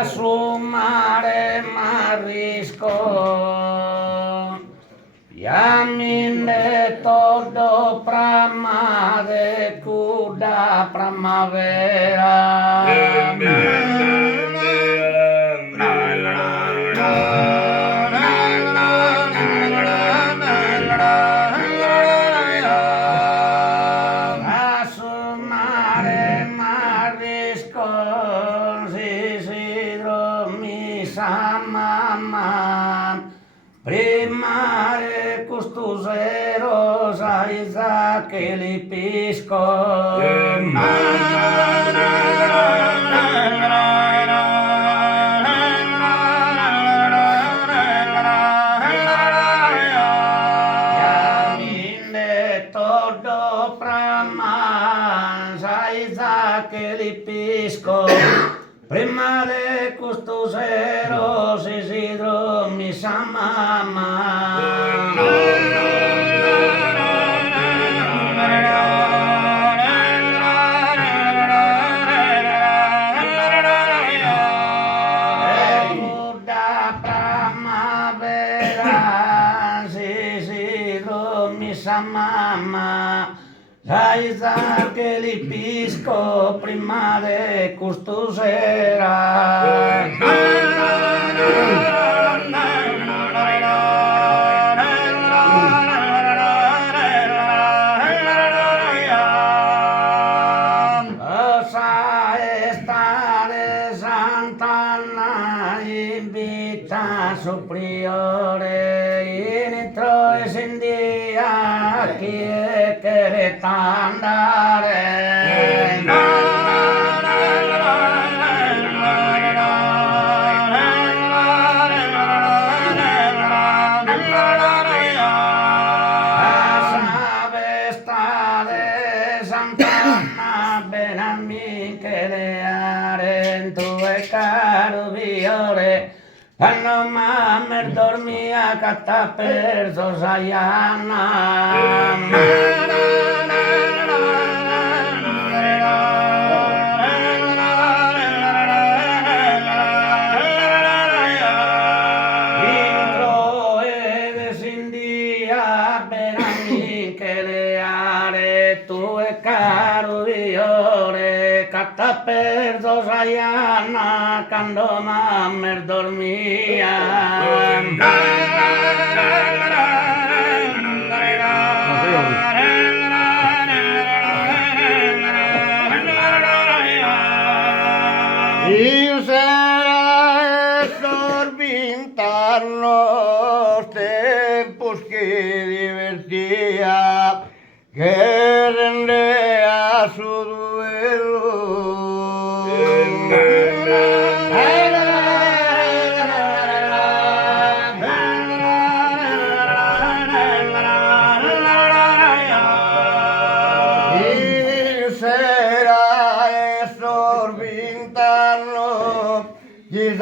a su mare marisco, y a mí de todo prama de cuda primavera. A su mare marisco, Isidro misa mamá, primare custuseros a Isaac el Pisco. Todo pramas a Isaac el Pisco, prima de custuseros Isidro misa mamá. Misa mamá, Isaac el Pisco, prima de custusera. Osa esta de Santana invita a su priore in intro sin día quiere andare. Quando mamma dormia catta perso Sayana. Intro e desindia per amiche le are tue caro viore catta perso Sayana quando mamma dormia. Y será exorbitar los tiempos que divertía, que rende a su duelo.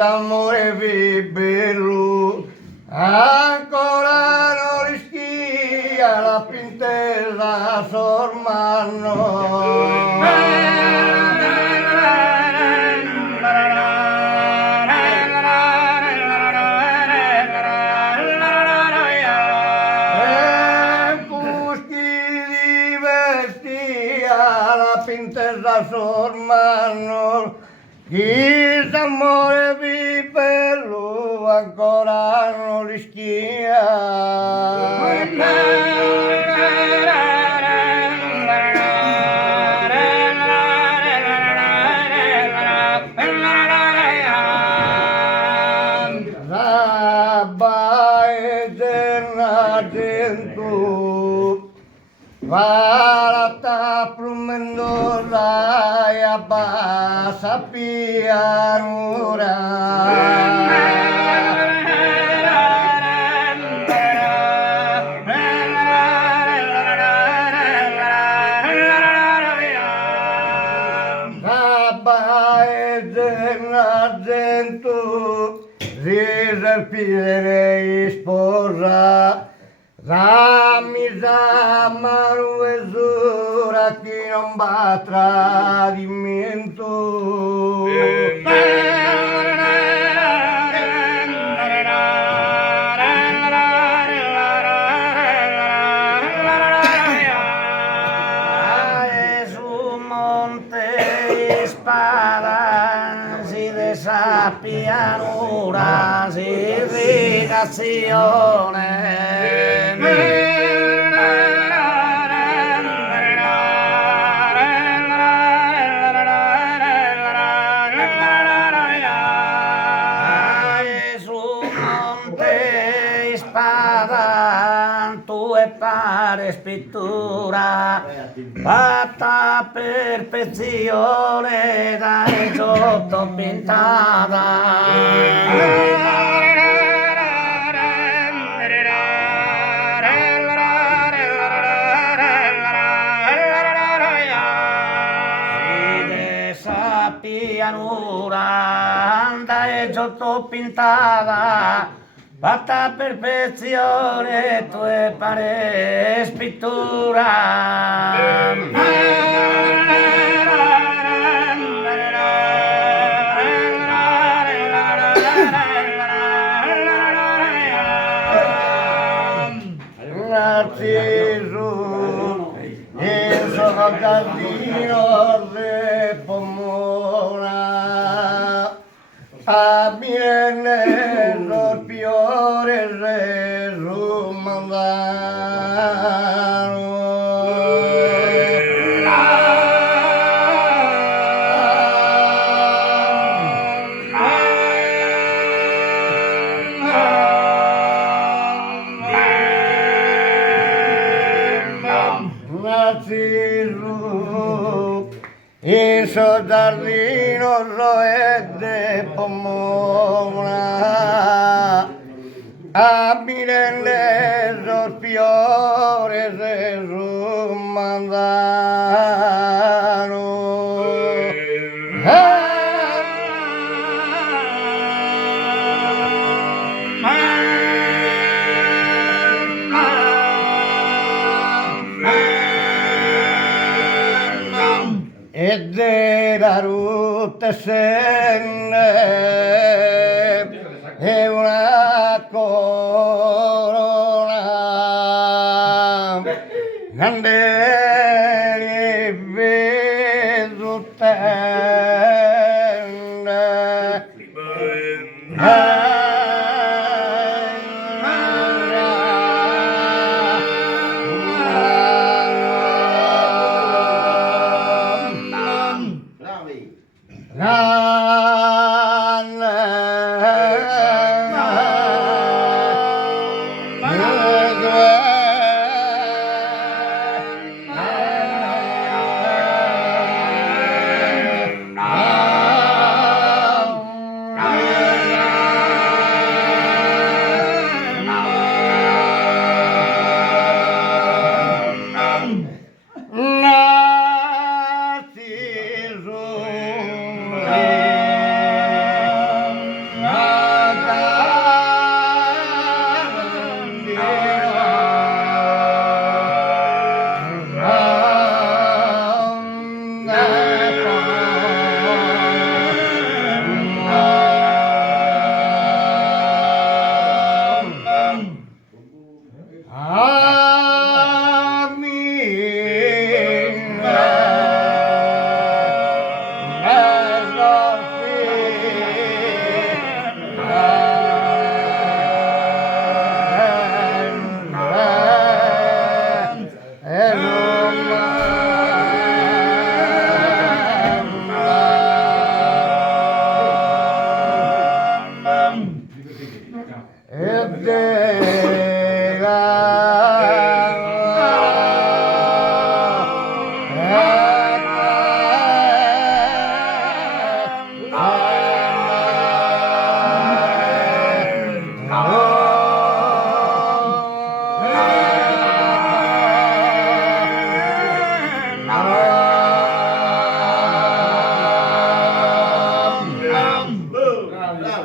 Amore bello, ancora non rischia la princesa sormano. Puschi divertia la princesa sormano. Chi s'amore bello ancora non rischia. Rabba e dentro Varata Plumendola e abbassa pianura. Rabba e dentro riserpire sposa. Ramisa maru esura chi non va tradimento. esa pianura sin irrigazione. Tu e pare pittura fatta perfezione dai sotto pintata. Pianura dai sotto pintata fatta a perfezione tue pare pittura. Narciso il soldadino de Pomona a Mirene los piores de su il soldadino lo è de Pomona a Mirene los piores de su e della rutte senne e una corona grande vedutenne